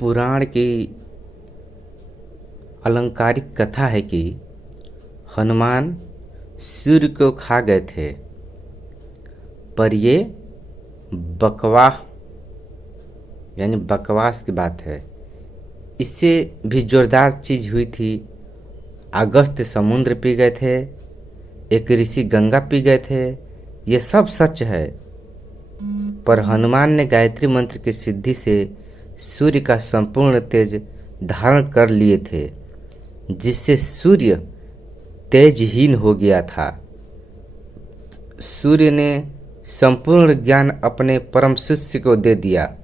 पुराण की अलंकारिक कथा है कि हनुमान सूर्य को खा गए थे, पर ये बकवाह यानी बकवास की बात है। इससे भी जोरदार चीज हुई थी। अगस्त समुद्र पी गए थे, एक ऋषि गंगा पी गए थे। ये सब सच है, पर हनुमान ने गायत्री मंत्र की सिद्धि से सूर्य का संपूर्ण तेज धारण कर लिए थे, जिससे सूर्य तेजहीन हो गया था। सूर्य ने संपूर्ण ज्ञान अपने परम शिष्य को दे दिया।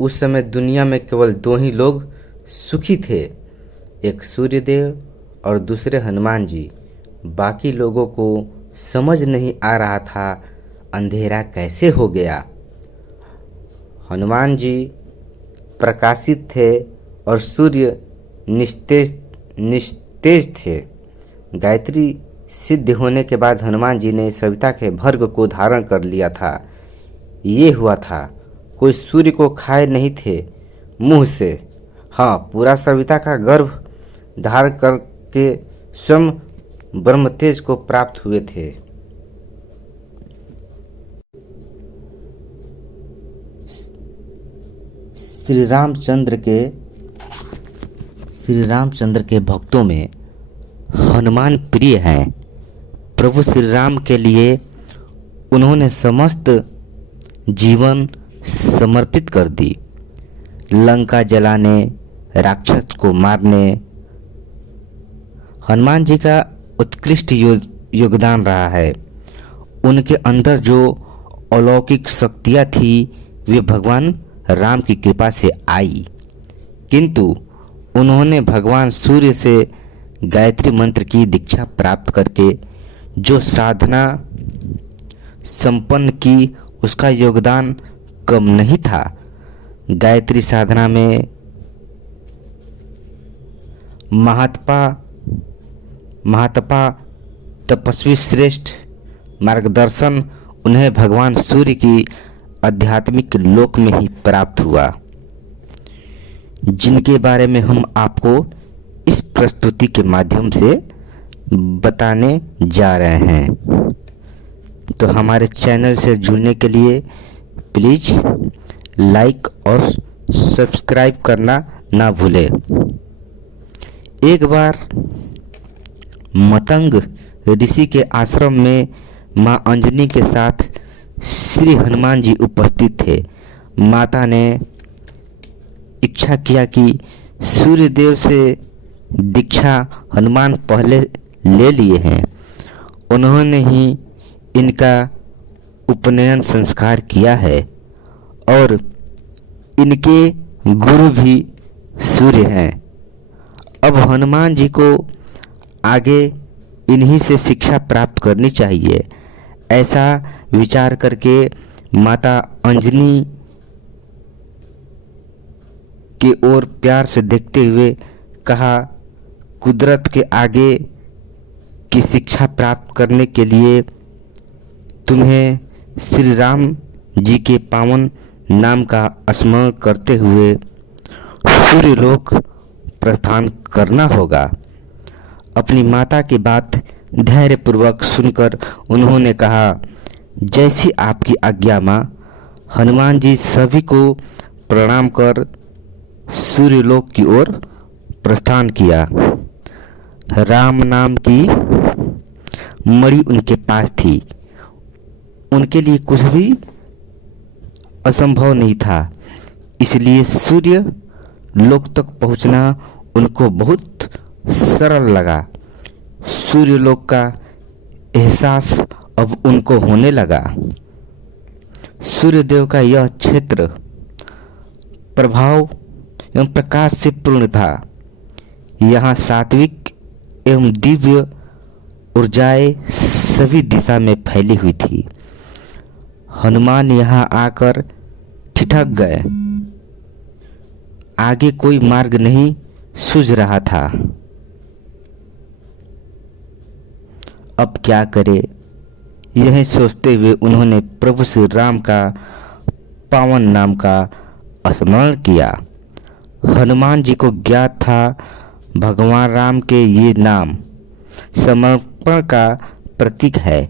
उस समय दुनिया में केवल दो ही लोग सुखी थे, एक सूर्यदेव और दूसरे हनुमान जी। बाकी लोगों को समझ नहीं आ रहा था अंधेरा कैसे हो गया। हनुमान जी प्रकाशित थे और सूर्य निस्तेज थे। गायत्री सिद्ध होने के बाद हनुमान जी ने सविता के भर्ग को धारण कर लिया था। ये हुआ था, कोई सूर्य को खाए नहीं थे मुंह से। हाँ, पूरा सविता का गर्भ धारण करके स्वयं ब्रह्मतेज को प्राप्त हुए थे। श्री रामचंद्र के भक्तों में हनुमान प्रिय हैं। प्रभु श्री राम के लिए उन्होंने समस्त जीवन समर्पित कर दी। लंका जलाने, राक्षस को मारने हनुमान जी का उत्कृष्ट योगदान रहा है। उनके अंदर जो अलौकिक शक्तियाँ थी वे भगवान राम की कृपा से आई, किंतु उन्होंने भगवान सूर्य से गायत्री मंत्र की दीक्षा प्राप्त करके जो साधना संपन्न की, उसका योगदान कम नहीं था। गायत्री साधना में महात्मा तपस्वी श्रेष्ठ मार्गदर्शन उन्हें भगवान सूर्य की आध्यात्मिक लोक में ही प्राप्त हुआ, जिनके बारे में हम आपको इस प्रस्तुति के माध्यम से बताने जा रहे हैं। तो हमारे चैनल से जुड़ने के लिए प्लीज लाइक और सब्सक्राइब करना ना भूलें। एक बार मतंग ऋषि के आश्रम में मां अंजनी के साथ श्री हनुमान जी उपस्थित थे। माता ने इच्छा किया कि सूर्यदेव से दीक्षा हनुमान पहले ले लिए हैं, उन्होंने ही इनका उपनयन संस्कार किया है और इनके गुरु भी सूर्य हैं। अब हनुमान जी को आगे इन्हीं से शिक्षा प्राप्त करनी चाहिए। ऐसा विचार करके माता अंजनी की ओर प्यार से देखते हुए कहा, कुदरत के आगे की शिक्षा प्राप्त करने के लिए तुम्हें श्री राम जी के पावन नाम का स्मरण करते हुए सूर्यलोक प्रस्थान करना होगा। अपनी माता की बात धैर्यपूर्वक सुनकर उन्होंने कहा, जैसी आपकी आज्ञा माँ। हनुमान जी सभी को प्रणाम कर सूर्यलोक की ओर प्रस्थान किया। राम नाम की मणि उनके पास थी। उनके लिए कुछ भी असंभव नहीं था, इसलिए सूर्य लोक तक पहुंचना उनको बहुत सरल लगा। सूर्यलोक का एहसास अब उनको होने लगा। सूर्यदेव का यह क्षेत्र प्रभाव एवं प्रकाश से पूर्ण था। यहाँ सात्विक एवं दिव्य ऊर्जाएं सभी दिशा में फैली हुई थी। हनुमान यहाँ आकर ठिठक गए। आगे कोई मार्ग नहीं सूझ रहा था। अब क्या करे, यह सोचते हुए उन्होंने प्रभु श्री राम का पावन नाम का स्मरण किया। हनुमान जी को ज्ञात था भगवान राम के ये नाम समर्पण का प्रतीक है।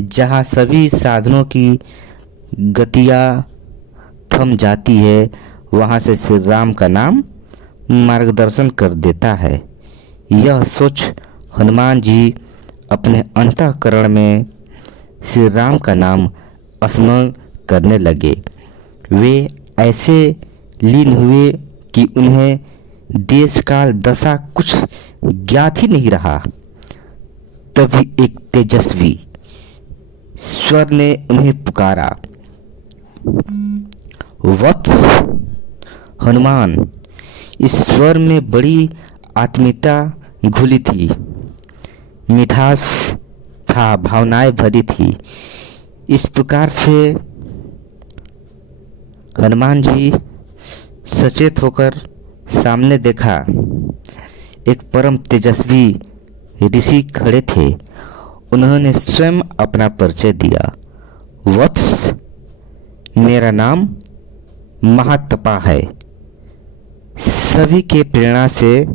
जहाँ सभी साधनों की गतियाँ थम जाती है, वहाँ से श्री राम का नाम मार्गदर्शन कर देता है। यह सोच हनुमान जी अपने अंतःकरण में श्री राम का नाम स्मरण करने लगे। वे ऐसे लीन हुए कि उन्हें देश काल दशा कुछ ज्ञात ही नहीं रहा। तभी एक तेजस्वी स्वर ने उन्हें पुकारा, वत्स। हनुमान। इस स्वर में बड़ी आत्मीयता घुली थी, मिठास था, भावनाएं भरी थी। इस प्रकार से हनुमान जी सचेत होकर सामने देखा। एक परम तेजस्वी ऋषि खड़े थे। उन्होंने स्वयं अपना परिचय दिया। वत्स, मेरा नाम महातपा है। सभी के प्रेरणा से,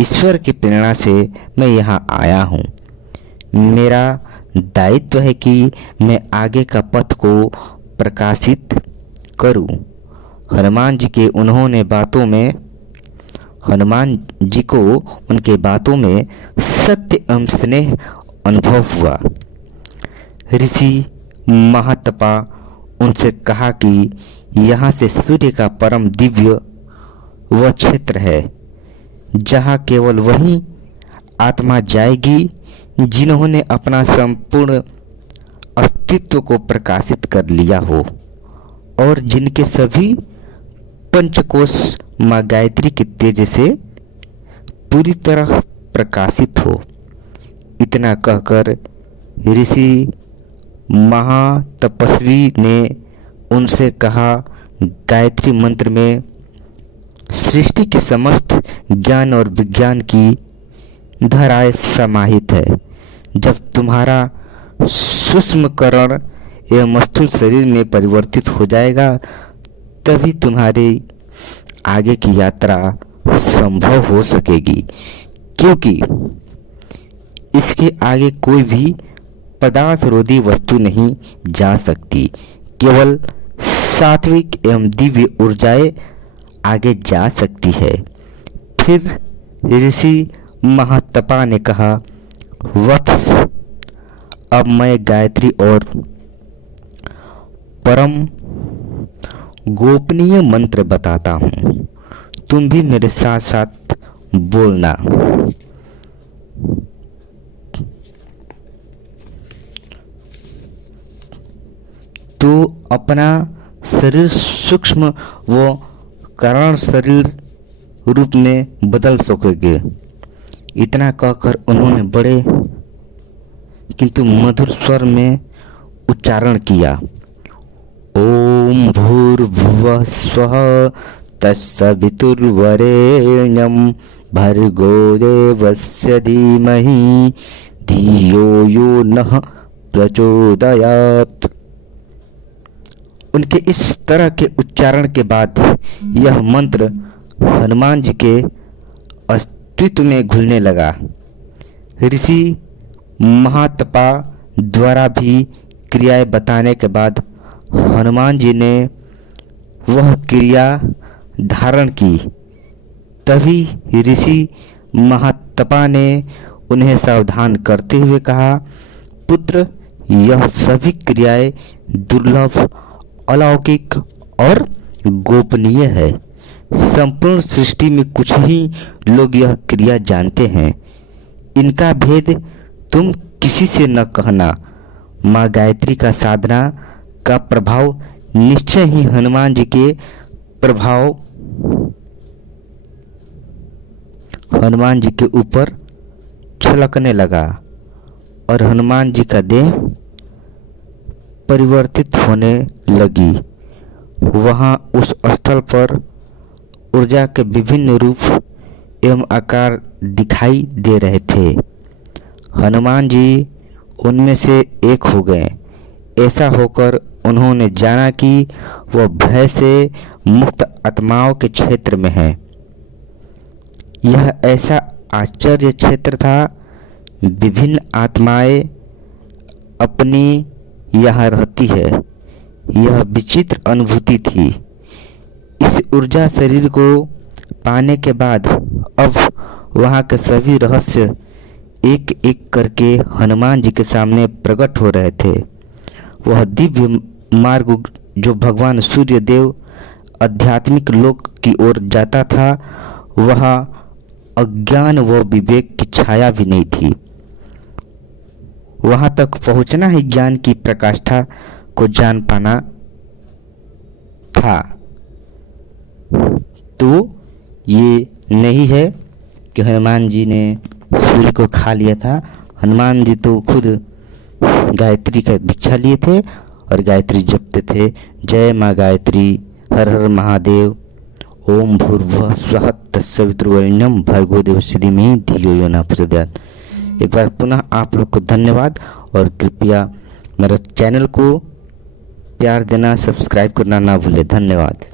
ईश्वर की प्रेरणा से मैं यहाँ आया हूँ। मेरा दायित्व है कि मैं आगे का पथ को प्रकाशित करूँ। हनुमान जी को उनके बातों में सत्य एवं स्नेह अनुभव हुआ। ऋषि महातपा उनसे कहा कि यहाँ से सूर्य का परम दिव्य वह क्षेत्र है जहाँ केवल वही आत्मा जाएगी जिन्होंने अपना संपूर्ण अस्तित्व को प्रकाशित कर लिया हो और जिनके सभी पंचकोश माँ गायत्री के तेज से पूरी तरह प्रकाशित हो। इतना कहकर ऋषि महातपस्वी ने उनसे कहा, गायत्री मंत्र में सृष्टि के समस्त ज्ञान और विज्ञान की धाराएं समाहित है। जब तुम्हारा सूक्ष्मकरण एवं स्थूल शरीर में परिवर्तित हो जाएगा, तभी तुम्हारी आगे की यात्रा संभव हो सकेगी, क्योंकि इसके आगे कोई भी पदार्थ रोधी वस्तु नहीं जा सकती। केवल सात्विक एवं दिव्य ऊर्जाएं आगे जा सकती है। फिर ऋषि महातपा ने कहा, वत्स, अब मैं गायत्री और परम गोपनीय मंत्र बताता हूँ। तुम भी मेरे साथ साथ बोलना। तो अपना शरीर सूक्ष्म व कारण शरीर रूप में बदल सकोगे। इतना कहकर उन्होंने बड़े किंतु मधुर स्वर में उच्चारण किया, ओम भूर्भुवः स्वः तत्सवितुर्वरेण्यं भर्गो देवस्य धीमहि धियो यो नः प्रचोदयात्। उनके इस तरह के उच्चारण के बाद यह मंत्र हनुमान जी के अस्तित्व में घुलने लगा। ऋषि महातपा द्वारा भी क्रियाएं बताने के बाद हनुमान जी ने वह क्रिया धारण की। तभी ऋषि महातपा ने उन्हें सावधान करते हुए कहा, पुत्र, यह सभी क्रियाएं दुर्लभ, अलौकिक और गोपनीय है। संपूर्ण सृष्टि में कुछ ही लोग यह क्रिया जानते हैं। इनका भेद तुम किसी से न कहना। माँ गायत्री का साधना का प्रभाव निश्चय ही हनुमान जी के ऊपर छलकने लगा और हनुमान जी का देह परिवर्तित होने लगी। वहाँ उस स्थल पर ऊर्जा के विभिन्न रूप एवं आकार दिखाई दे रहे थे। हनुमान जी उनमें से एक हो गए। ऐसा होकर उन्होंने जाना कि वह भय से मुक्त आत्माओं के क्षेत्र में है। यह ऐसा आश्चर्य क्षेत्र था, विभिन्न आत्माएं अपनी यहाँ रहती है। यह विचित्र अनुभूति थी। इस ऊर्जा शरीर को पाने के बाद अब वहाँ के सभी रहस्य एक एक करके हनुमान जी के सामने प्रकट हो रहे थे। वह दिव्य मार्ग जो भगवान सूर्य देव आध्यात्मिक लोक की ओर जाता था, वह अज्ञान व विवेक की छाया भी नहीं थी। वहां तक पहुंचना ही ज्ञान की प्रकाष्ठा को जान पाना था। तो ये नहीं है कि हनुमान जी ने सूर्य को खा लिया था। हनुमान जी तो खुद गायत्री का दीक्षा लिए थे और गायत्री जपते थे। जय माँ गायत्री, हर हर महादेव, ओम भूर्भुवः स्वः तत्सवितुर्वरेण्यं भर्गो देवस्य धीमहि धियो यो न प्रचोदयात्। एक बार पुनः आप लोग को धन्यवाद और कृपया मेरे चैनल को प्यार देना, सब्सक्राइब करना ना भूलें। धन्यवाद।